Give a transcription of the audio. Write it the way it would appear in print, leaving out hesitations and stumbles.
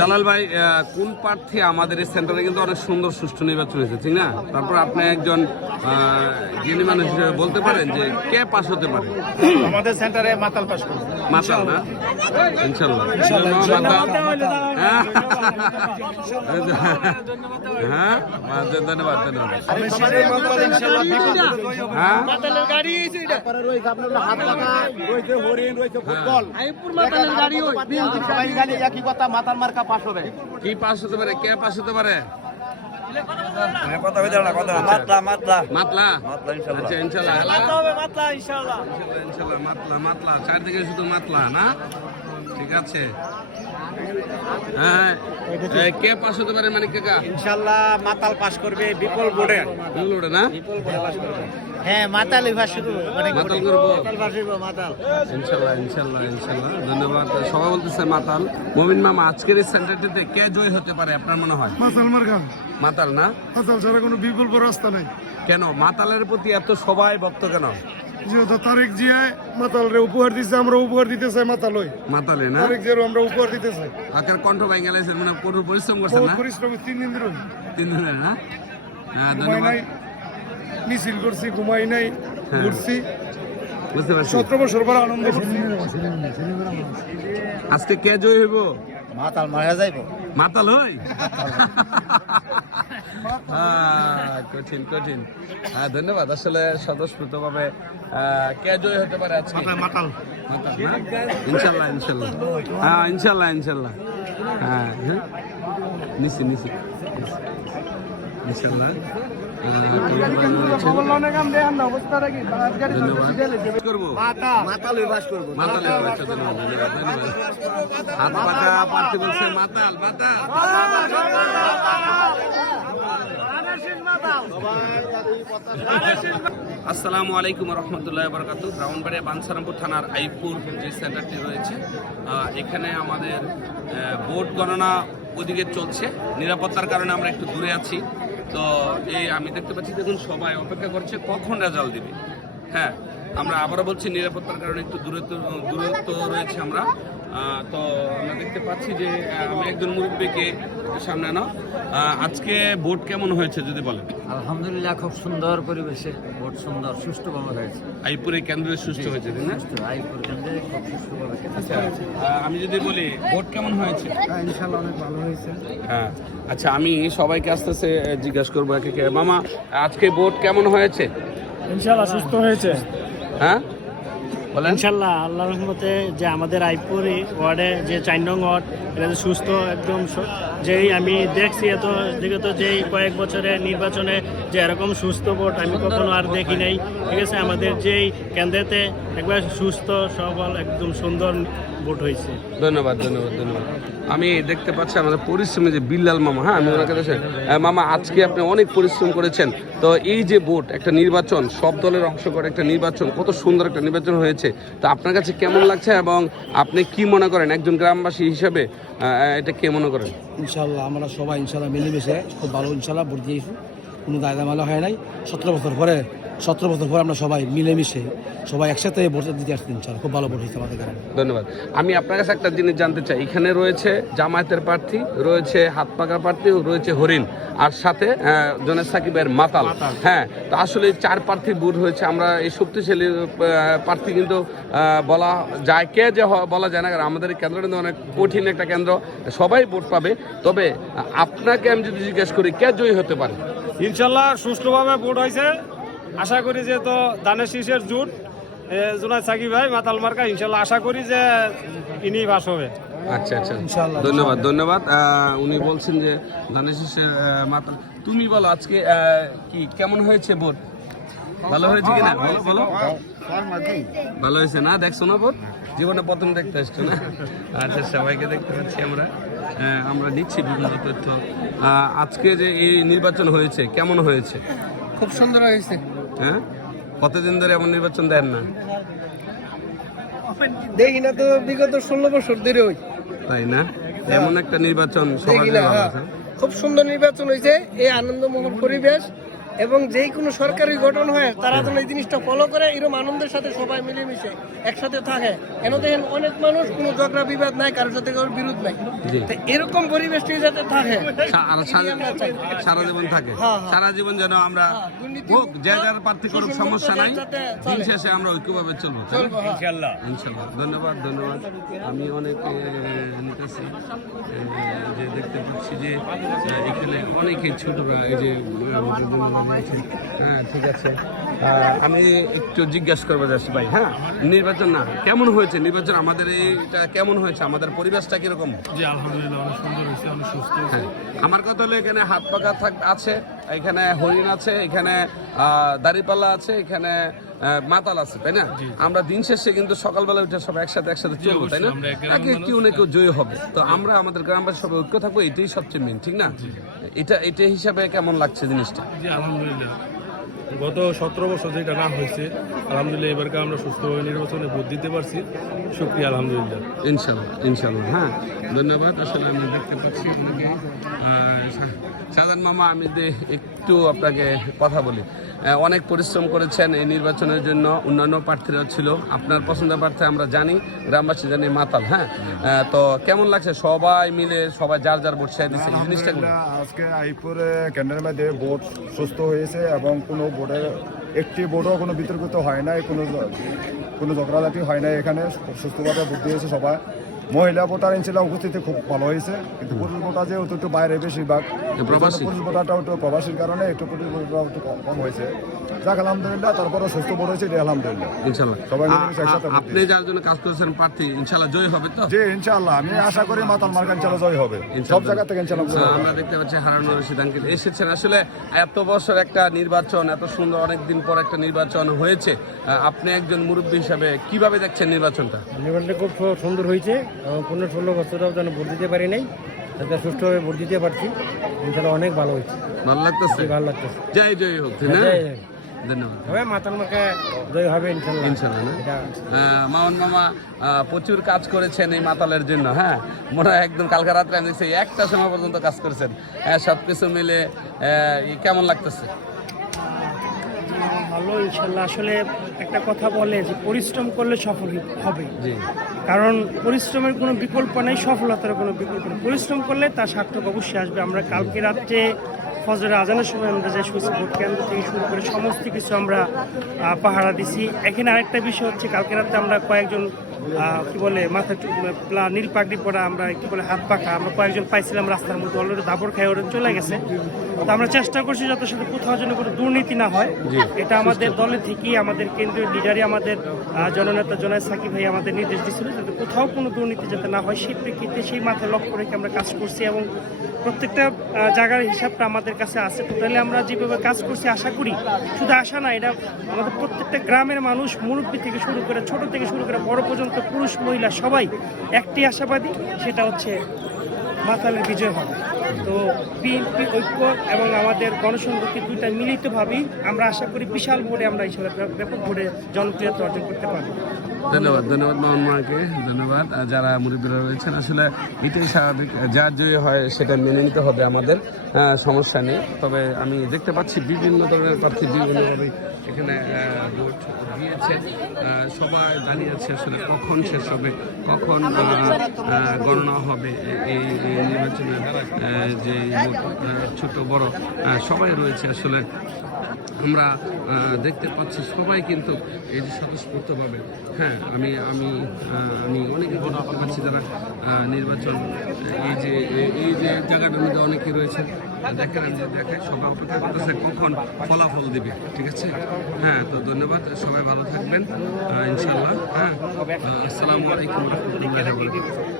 জালাল ভাই, কোন প্রার্থী আমাদের এই সেন্টারে কিন্তু অনেক সুন্দর সুষ্ঠু নির্বাচন হয়েছে, ঠিক না? তারপর আপনি একজন জ্ঞানী মানুষ হিসেবে বলতে পারেন যে কে পাস হতে পারে? আমাদের সেন্টারে মাতাল পাস করবে। মাতাল না? ইনশাল্লাহ। হ্যাঁ, ধন্যবাদ ধন্যবাদ। মাতালের গাড়ি একই কথা, মাতাল মার্কা পাস হবে। কি পাস হতে পারে? কে পাস হতে পারে? মাতলা। আচ্ছা, ইনশাল্লাহ মাতলা। চারদিকে শুধু মাতলা না? ঠিক আছে। হ্যাঁ, কে পাস হতে পারে মানিক কাকা? ইনশাআল্লাহ মাতাল পাস করবে বিপুল বোর্ডে। না? হ্যাঁ, মাতালই পাস করবে। মাতাল করবো মাতাল। ইনশাল্লাহ। ধন্যবাদ। সবাই বলতেছে মাতাল। মুমিন মামা, আজকের এই সেন্টারটিতে কে জয় হতে পারে আপনার মনে হয়? মাতাল মার্কা। মাতাল না? মাতাল ছাড়া কোনো বিকল্প রাস্তা নাই। কেন মাতালের প্রতি এত সবাই ভক্ত কেন? যেহেতু তারেক জিয়ায় মাতালরে উপহার দিচ্ছে, আমরা উপহার দিতে চাই মাতালই। মাতালে না? তারেক জিয়ারও আমরা উপহার দিতে চাই। আকার কণ্ঠ ভাঙে গেছে, মানে কঠোর পরিশ্রম করছেন না? পরিশ্রম 3 দিন ধরে। 3 দিনের না? হ্যাঁ, ঘুমাই ধন্যবাদ। নাই, মিছিল করছি, ঘুমাই নাই, ঘুরছি। বুঝতে পারছি। 17 বছর পর আনন্দ করছি। আজকে কে জয় হইব? মাতাল মারা যাইব। মাতাল হই? কঠিন। ধন্যবাদ। আসলে স্বতঃস্ফূর্তভাবে কে জয় হতে পারে আজকে? মাতাল। ইনশাল্লাহ। হ্যাঁ, নিছি ইনশাল্লাহ। হাত পাকা প্রার্থী বলছে মাতাল। আসসালামু আলাইকুম রহমতুল্লাহ বরকাত। ব্রাহ্মণবাড়িয়া বাঞ্ছারামপুর থানার আইপুর যে সেন্টারটি রয়েছে, এখানে আমাদের ভোট গণনা ওদিকে চলছে। নিরাপত্তার কারণে আমরা একটু দূরে আছি। তো এই আমি দেখতে পাচ্ছি, দেখুন সবাই অপেক্ষা করছে কখন রেজাল্ট দিবে। হ্যাঁ, আমরা আবারও বলছি নিরাপত্তার কারণে একটু দূরত্ব রয়েছে আমরা। তো আমরা দেখতে পাচ্ছি যে আমি একজন মুরব্বীকে সামনে আনা। আজকে ভোট কেমন হয়েছে যদি বলেন? আলহামদুলিল্লাহ, খুব সুন্দর পরিবেশে ভোট সুন্দর সুষ্ঠুভাবে হয়েছে। আইপুরে কেন্দ্রে সুষ্ঠু হয়েছে, তাই না? আইপুর কেন্দ্রে খুব সুষ্ঠুভাবে আচ্ছা, আমি যদি বলি ভোট কেমন হয়েছে? ইনশাআল্লাহ অনেক ভালো হয়েছে। হ্যাঁ, আচ্ছা, আমি সবাইকে আস্তে আস্তে জিজ্ঞাসা করবো একে একে। মামা, আজকে ভোট কেমন হয়েছে? ইনশাআল্লাহ সুস্থ হয়েছে। হ্যাঁ বলেন। ইনশাআল্লাহ আল্লাহর রহমতে যে আমাদের আইপুর ওয়ার্ডে যে 4 নং ওয়ার্ড, এটা সুস্থ একদম। যেই আমি দেখছি বিগত যেই কয়েক বছরের নির্বাচনে যে এরকম সুস্থ ভোট আমি কখনো আর দেখি নাই। ঠিক আছে, আমাদের যেই কেন্দ্রেতে একবার সুস্থ সবল একদম সুন্দর ভোট হয়েছে। ধন্যবাদ। আমি দেখতে পাচ্ছি আমাদের পরিশ্রমী যে বিল্লাল মামা। হ্যাঁ, আমি ওনাকে দেখছি। মামা, আজকে আপনি অনেক পরিশ্রম করেছেন। তো এই যে ভোট, একটা নির্বাচন, সব দলের অংশ করে একটা নির্বাচন, কত সুন্দর একটা নির্বাচন হয়েছে। তো আপনার কাছে কেমন লাগছে এবং আপনি কি মনে করেন একজন গ্রামবাসী হিসেবে এটা কে মনে করেন? ইনশাল্লাহ আমরা সবাই ইনশাল্লাহ মিলেমিশে খুব ভালো ইনশাল্লাহ ভোট দিয়েছি। কোনো দায়দামালা হয় নাই। 17 বছর পরে আমরা সবাই মিলেমিশে সবাই একসাথে ভোট দিতে আসছি। ইনশাল্লাহ খুব ভালো ভোট হয়েছে আমাদের গ্রামে। ধন্যবাদ। আমি আপনার কাছে একটা জিনিস জানতে চাই। এখানে রয়েছে জামায়াতের প্রার্থী, রয়েছে হাত পাকা প্রার্থী, রয়েছে হরিণ, আর সাথে জনের সাকিবের মাতাল। হ্যাঁ, তো আসলে 4 প্রার্থী ভোট হয়েছে। আমরা এই শক্তিশালী প্রার্থী কিন্তু বলা যায়, কে যে বলা যায় না, কারণ আমাদের এই কেন্দ্রটা কিন্তু অনেক কঠিন একটা কেন্দ্র, সবাই ভোট পাবে। তবে আপনাকে আমি যদি জিজ্ঞেস করি কে জয়ী হতে পারে? ইনশাআল্লাহ সুষ্ঠুভাবে ভোট হয়েছে। আশা করি যে তো দানের শীষের জোট, জোনায়েদ সাকিব ভাই মাতাল মার্কা, ইনশাআল্লাহ আশা করি যে ইনি পাস হবে। আচ্ছা, ধন্যবাদ। উনি বলছেন যে ধানের শীষের মাতাল। তুমি বলো আজকে কি কেমন হয়েছে ভোট? ভালো হয়েছে কিনা বলো। ভালো হয়েছে না? দেখছো না ভোট? জীবনে প্রথম দেখতে আসছো না? আচ্ছা, সবাইকে দেখতে পাচ্ছি আমরা নিচ্ছি বিভিন্ন তথ্য। আজকে যে এই নির্বাচন হয়েছে কেমন হয়েছে? খুব সুন্দর হয়েছে। হ্যাঁ, কতদিন ধরে এমন নির্বাচন দেন না? দেখি না তো, বিগত 16 বছর ধরে। তাই না? এমন একটা নির্বাচন সবার জন্য ভালো আছে। খুব সুন্দর নির্বাচন হয়েছে। এই আনন্দময় পরিবেশ এবং যেই কোনো সরকারি গঠন হয় তারা যেন এই জিনিসটা ফলো করে এরকম আনন্দের সাথে সবাই মিলেমিশে একসাথে থাকে। কেন দেখেন অনেক মানুষ কোনো ঝগড়া বিবাদ নাই, কারোর সাথে কারোর বিরোধ নাই, তো এরকম পরিবেশটি যাতে থাকে আর সারা জীবন থাকে, সারা জীবন যেন আমরা হোক যে যার প্রার্থী করুক, সমস্যা নাই, দিন শেষে আমরা ঐক্যভাবে চলবো। ইনশাল্লাহ ইনশাল্লাহ। ধন্যবাদ ধন্যবাদ। আমি অনেক নিতেছি যে দেখতে পাচ্ছি যে এখানে অনেকে ছোটরা এই যে হ্যাঁ ঠিক আছে। আমি একটু জিজ্ঞাসা করবো যাচ্ছি ভাই, হ্যাঁ নির্বাচন না কেমন হয়েছে, নির্বাচন আমাদের এইটা কেমন হয়েছে, আমাদের পরিবেশটা কিরকম? জি আলহামদুলিল্লাহ অনেক সুন্দর হয়েছে, অনেক সুস্থ। হ্যাঁ আমার কথা হলো এখানে হাত পাখা আছে, এখানে হরিণ আছে, এখানে দাড়িপাল্লা আছে, এখানে মাতাল আছে, তাই না? আমরা দিন শেষে কিন্তু সকালবেলা উঠে সব একসাথে চলবো, তাই না? আগে কেউ না কেউ জয়ী হবে, তো আমরা আমাদের গ্রামবাসী সবাই ঐক্য থাকবো, এটাই সবচেয়ে মেন, ঠিক না? এটা হিসাবে কেমন লাগছে জিনিসটা? জি আলহামদুলিল্লাহ, গত 17 বছর যেটা না হয়েছে আলহামদুলিল্লাহ এবারকে আমরা সুস্থভাবে নির্বাচনে ভোট দিতে পারছি, শুকরিয়া আলহামদুলিল্লাহ। ইনশাল্লাহ ইনশাল্লাহ। হ্যাঁ ধন্যবাদ। আসলে আমি দেখতে পাচ্ছি সাজান মামা, আমি একটু আপনাকে কথা বলি, অনেক পরিশ্রম করেছেন এই নির্বাচনের জন্য, অন্যান্য প্রার্থীরা ছিল, আপনার পছন্দের প্রার্থী আমরা জানি, গ্রামবাসী জানি মাতাল। হ্যাঁ তো কেমন লাগছে সবাই মিলে, সবাই যার যার ভোট চাই দিচ্ছে, এই জিনিসটা আজকে আইপুরে কেন্দ্রের মধ্যে ভোট সুস্থ হয়েছে এবং কোনো ভোটের একটি ভোটও কোনো বিতর্কিত হয় নাই, কোনো ঝগড়াঝাটি হয় নাই, এখানে সুস্থভাবে ভোট দিয়েছে সবাই। মহিলা ভোটার ইনশাল্লাহ উপস্থিতি খুব ভালো হয়েছে, কিন্তু পুরুষ ভোটার যেহেতু একটু বাইরে বেশিরভাগ, পুরুষ ভোটারটাও একটু প্রবাসীর কারণে একটু পুরুষ ভোটারটাও একটু কম হয়েছে। যাক আলহামদুলিল্লাহ, তারপরে সুস্থ ভোট হয়েছে, আলহামদুলিল্লাহ ইনশাল্লাহ। সবাই মিলে একসাথে। আপনি যার জন্য কাজ করেছেন প্রার্থী ইনশাল্লাহ জয় হবে তো? জি ইনশাআল্লাহ, আমি আশা করি মাতাল মার্কা ইনশাআল্লাহ জয় হবে, সব জায়গা থেকে ইনশাআল্লাহ। আমরা দেখতে পাচ্ছি হারানো রশিদ আঙ্কেল এসেছেন। আসলে এত বছর একটা নির্বাচন, এত সুন্দর অনেকদিন পর একটা নির্বাচন হয়েছে, আপনি একজন মুরব্বী হিসাবে কিভাবে দেখছেন নির্বাচনটা? নির্বাচনটা খুব সুন্দর হয়েছে, 15-16 বছরও যেন ভোট দিতে পারি নাই, তাতে সুষ্ঠুভাবে ভোট দিতে পারছি, ইনশাল্লাহ অনেক ভালো হয়েছে, ভালো লাগতেছে, ভালো লাগতেছে। জয় হোক, তাই না? ধন্যবাদ। হবে মাতাল মার্কা জয় হবে ইনশাল্লাহ। ইনশাল্লাহ মামুন মামা প্রচুর কাজ করেছেন এই মাতালের জন্য। হ্যাঁ মনে হয় একদম কালকে রাত্রে আমি দেখছি 1টা সময় পর্যন্ত কাজ করেছেন। সবকিছু মিলে কেমন লাগতেছে? ভালো ইনশাল্লাহ। আসলে একটা কথা বলে যে পরিশ্রম করলে সফল হবে, কারণ পরিশ্রমের কোনো বিকল্প নেই, সফলতার কোনো বিকল্প নেই। পরিশ্রম করলে তার সার্থক অবশ্যই আসবে। আমরা কালকে রাত্রে ফজরের আজানের সময় আমরা যে ভোট কেন্দ্র থেকে শুরু করে সমস্ত কিছু আমরা পাহারা দিছি। এখানে আরেকটা বিষয় হচ্ছে, কালকে রাতে আমরা কয়েকজন কি বলে মাথা নীল পাগড়ি পরা, আমরা কি বলে হাত পাখা, আমরা কয়েকজন পাইছিলাম রাস্তার মধ্যে, অলরেডি দাবর খাই ওরা চলে গেছে। তো আমরা চেষ্টা করছি যত সাথে কোথাও যেন কোনো দুর্নীতি না হয়, এটা আমাদের দলে থেকেই আমাদের কেন্দ্রীয় লিডারই আমাদের জননেতা জনায় সাকিব ভাই আমাদের নির্দেশ দিয়েছিল যাতে কোথাও কোনো দুর্নীতি যাতে না হয়, সেই প্রেক্ষিতে সেই মাথায় লক্ষ্য রেখে আমরা কাজ করছি এবং প্রত্যেকটা জায়গার হিসাবটা আমাদের কাছে আছে। টোটালি আমরা যেভাবে কাজ করছি, আশা করি শুধু আশা না, এটা আমাদের প্রত্যেকটা গ্রামের মানুষ, মুরব্বী থেকে শুরু করে ছোট থেকে শুরু করে বড় পর্যন্ত, পুরুষ মহিলা সবাই একটি আশাবাদী, সেটা হচ্ছে মাতালের বিজয় হবে। তো বিএনপি ঐক্য এবং আমাদের গণসংহতি দুইটা মিলিতভাবেই আমরা আশা করি বিশাল ভোটে আমরা ইনশাআল্লাহ ব্যাপক ভোটে জনপ্রিয়তা অর্জন করতে পারবো। ধন্যবাদ মামুন মাকে, ধন্যবাদ। যারা মুরব্বীরা রয়েছেন, আসলে এটাই স্বাভাবিক, যার জয় হয় সেটা মেনে নিতে হবে আমাদের, সমস্যা নেই। তবে আমি দেখতে পাচ্ছি বিভিন্ন ধরনের প্রার্থী বিভিন্নভাবে এখানে ভোট দিয়েছে, সবাই দাঁড়িয়ে আছে আসলে কখন শেষ হবে, কখন গণনা হবে এই নির্বাচনে। যে ভোট ছোট বড় সবাই রয়েছে, আসলে আমরা দেখতে পাচ্ছি সবাই কিন্তু এই যে স্বতঃস্ফূর্তভাবে। হ্যাঁ আমি আমি আমি অনেকে দেখতে পাচ্ছি যারা নির্বাচন এই যে জায়গাটার মধ্যে অনেকেই রয়েছে, দেখেন আমি দেখাই, সবাই অপেক্ষা করতেছে কখন ফলাফল দিবে। ঠিক আছে, হ্যাঁ তো ধন্যবাদ, সবাই ভালো থাকবেন ইনশাল্লাহ। হ্যাঁ আসসালামু আলাইকুম রহমতুল্লাহ।